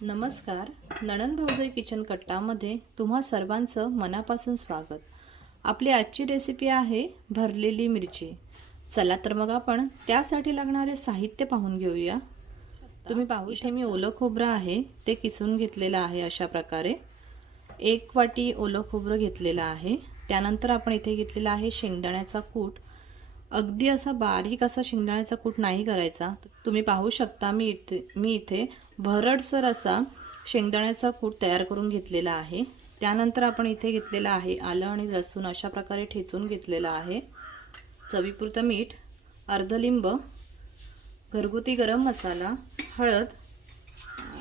नमस्कार. नणन भाऊजाई किचन कट्टामध्ये तुम्हा सर्वांचं मनापासून स्वागत. आपली आजची रेसिपी आहे भरलेली मिरची. चला तर मग आपण त्यासाठी लागणारे साहित्य पाहून घेऊया. तुम्ही पाहू इथे मी ओलं खोबरं आहे ते किसून घेतलेलं आहे अशा प्रकारे. एक वाटी ओलं खोबरं घेतलेलं आहे. त्यानंतर आपण इथे घेतलेला आहे शेंगदाण्याचा कूट. अगदी असा बारीक असा शेंगदाण्याचा कूट नाही करायचा. तुम्ही पाहू शकता मी इथे मी इथे भरडसर असा शेंगदाण्याचा कूट तयार करून घेतलेला आहे. त्यानंतर आपण इथे घेतलेला आहे आलं आणि लसूण अशा प्रकारे ठेचून घेतलेला आहे. चवीपुरतं मीठ अर्ध लिंब घरगुती गरम मसाला हळद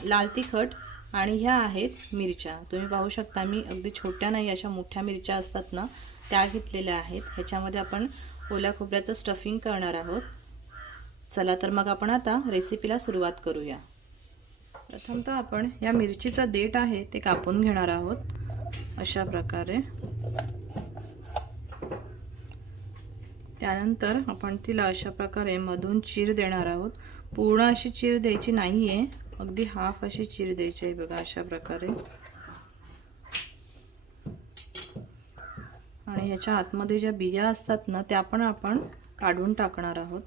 लाल तिखट आणि ह्या आहेत मिरच्या. तुम्ही पाहू शकता मी अगदी छोट्या नाही अशा मोठ्या मिरच्या असतात ना त्या घेतलेल्या आहेत. ह्याच्यामध्ये आपण ओल्या खोबऱ्याचं स्टफिंग करणार आहोत. चला तर मग आपण आता रेसिपीला सुरुवात करूया. प्रथमतः आपण या मिरचीचा देठ आहे ते कापून घेणार आहोत. अशा प्रकारे. त्यानंतर आपण तिला अशा प्रकारे मधून चीर देणार आहोत. पूर्ण अशी चीर द्यायची नाही आहे अगदी हाफ अशी चीर द्यायची आहे बघा अशा प्रकारे. आणि ह्याच्या आतमध्ये ज्या बिया असतात ना त्या पण आपण काढून टाकणार आहोत.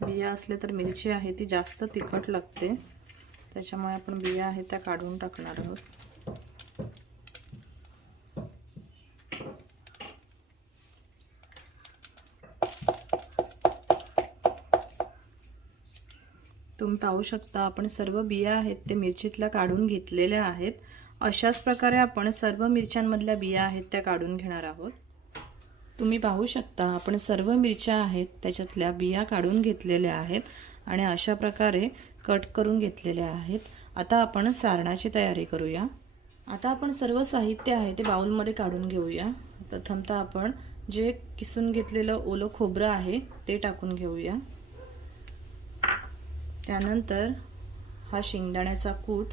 बिया असले तर मिरची आहे ती जास्त तिखट लागते. त्याच्यामुळे आपण बिया आहे त्या काढून टाकणार आहोत. तुम्ही पाहू शकता आपण सर्व बिया आहेत ते मिरचीतल्या काढून घेतलेल्या आहेत. अशाच प्रकारे आपण सर्व मिरच्यांमधल्या बिया आहेत त्या काढून घेणार आहोत. तुम्ही पाहू शकता आपण सर्व मिरच्या आहेत त्याच्यातल्या बिया काढून घेतलेल्या आहेत आणि अशा प्रकारे कट करून घेतलेल्या आहेत. आता आपण सारणाची तयारी करूया. आता आपण सर्व साहित्य आहे ते बाऊलमध्ये काढून घेऊया. प्रथमतः आपण जे किसून घेतलेलं ओलं खोबरं आहे ते टाकून घेऊया. त्यानंतर हा शेंगदाण्याचा कूट.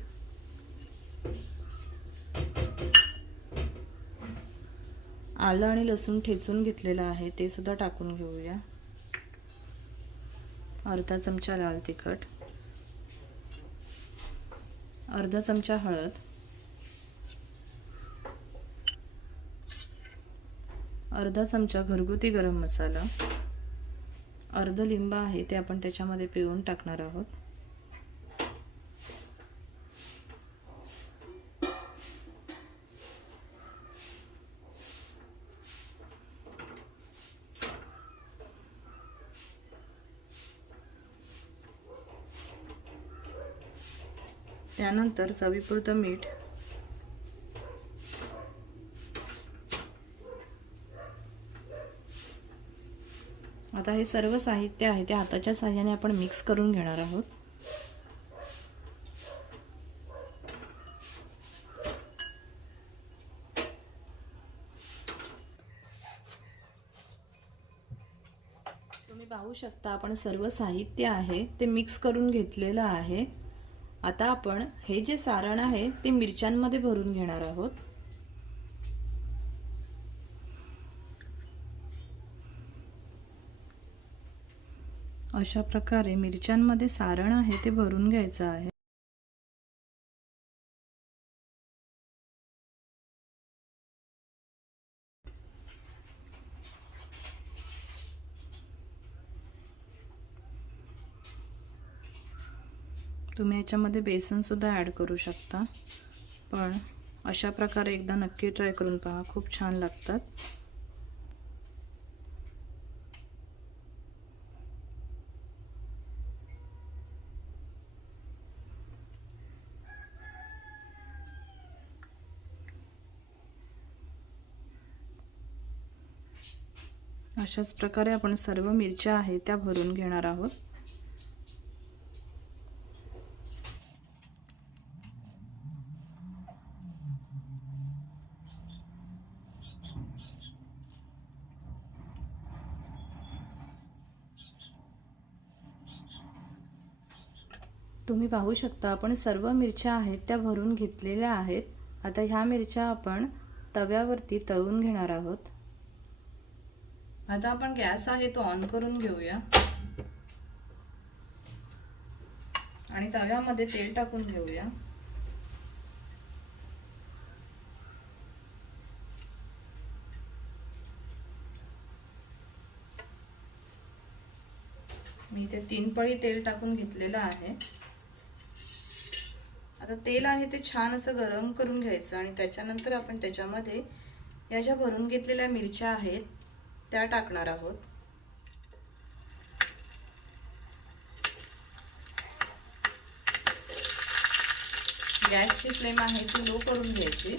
आलं आणि लसूण ठेचून घेतलेलं आहे ते सुद्धा टाकून घेऊया. अर्धा चमचा लाल तिखट. अर्धा चमचा हळद. अर्धा चमचा घरगुती गरम मसाला. अर्ध लिंब आहे ते आपण त्याच्यामध्ये पिळून टाकणार आहोत. त्यानंतर चवीपुरतं मीठ आता हे सर्व साहित्य आहे ते हाताच्या साह्याने आपण मिक्स करून घेणार आहोत. तुम्ही पाहू शकता आपण सर्व साहित्य आहे ते मिक्स करून घेतलेलं आहे. आता आपण हे जे सारण आहे ते मिरच्यांमध्ये भरून घेणार आहोत. अशा प्रकारे मिरच्यांमध्ये सारण आहे ते भरून घ्यायचं आहे. तुम्ही याच्यामध्ये बेसनसुद्धा ॲड करू शकता. पण अशा प्रकारे एकदा नक्की ट्राय करून पहा खूप छान लागतात. अशाच प्रकारे आपण सर्व मिरच्या आहेत त्या भरून घेणार आहोत. तुम्ही पाहू शकता आपण सर्व मिरच्या आहेत त्या भरून घेतलेल्या आहेत. आता ह्या मिरच्या आपण तव्यावरती तळून घेणार आहोत. आता आपण गॅस आहे तो ऑन करून घेऊया. आणि तव्यामध्ये तेल टाकून घेऊया. मी ते तीन पळी तेल टाकून घेतलेलं आहे. आता तेल आहे ते छान असं गरम करून घ्यायचं आणि त्याच्यानंतर आपण त्याच्यामध्ये या ज्या भरून घेतलेल्या मिरच्या आहेत त्या टाकणार आहोत. गॅसची फ्लेम आहे ती लो करून घ्यायची.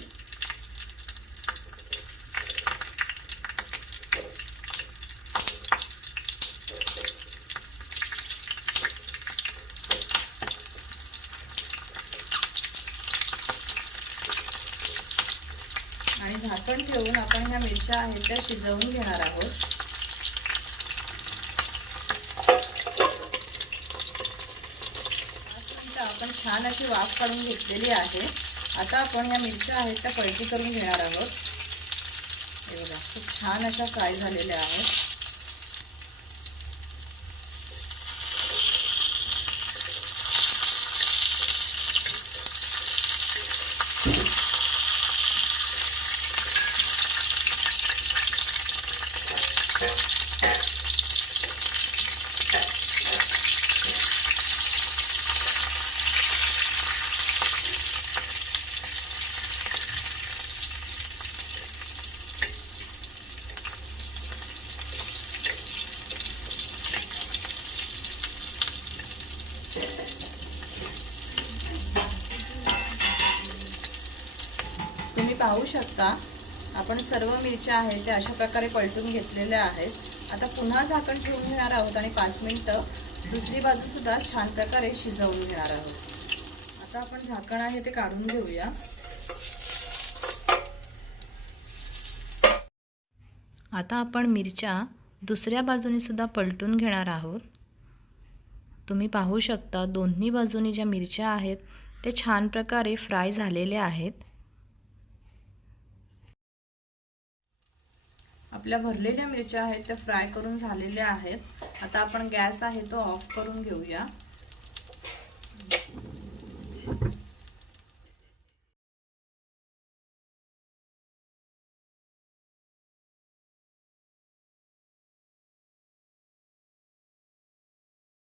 आणि झाकण ठेवून आपण ह्या मिरच्या आहेत त्या शिजवून घेणार आहोत. आपण छान अशी वाफ काढून घेतलेली आहे. आता आपण ह्या मिरच्या आहेत त्या पलटी करून घेणार आहोत. हे बघा खूप छान अशा फ्राय झालेल्या आहेत तुम्ही पाहू शकता. आपण सर्व मिरच्या आहेत त्या अशा प्रकारे पलटून घेतलेल्या आहेत. आता पुन्हा झाकण ठेवून घेणार आहोत आणि पाच मिनिटं दुसरी बाजूसुद्धा छान प्रकारे शिजवून घेणार आहोत. आता आपण झाकण आहे ते काढून घेऊया. आता आपण मिरच्या दुसऱ्या बाजूने सुद्धा पलटून घेणार आहोत. तुम्ही पाहू शकता दोन्ही बाजूनी ज्या मिरच्या आहेत ते छान प्रकारे फ्राय झालेल्या आहेत. आपल्या भरलेल्या मिरच्या आहेत त्या फ्राय करून झालेल्या आहेत. आता आपण गॅस आहे तो ऑफ करून घेऊया.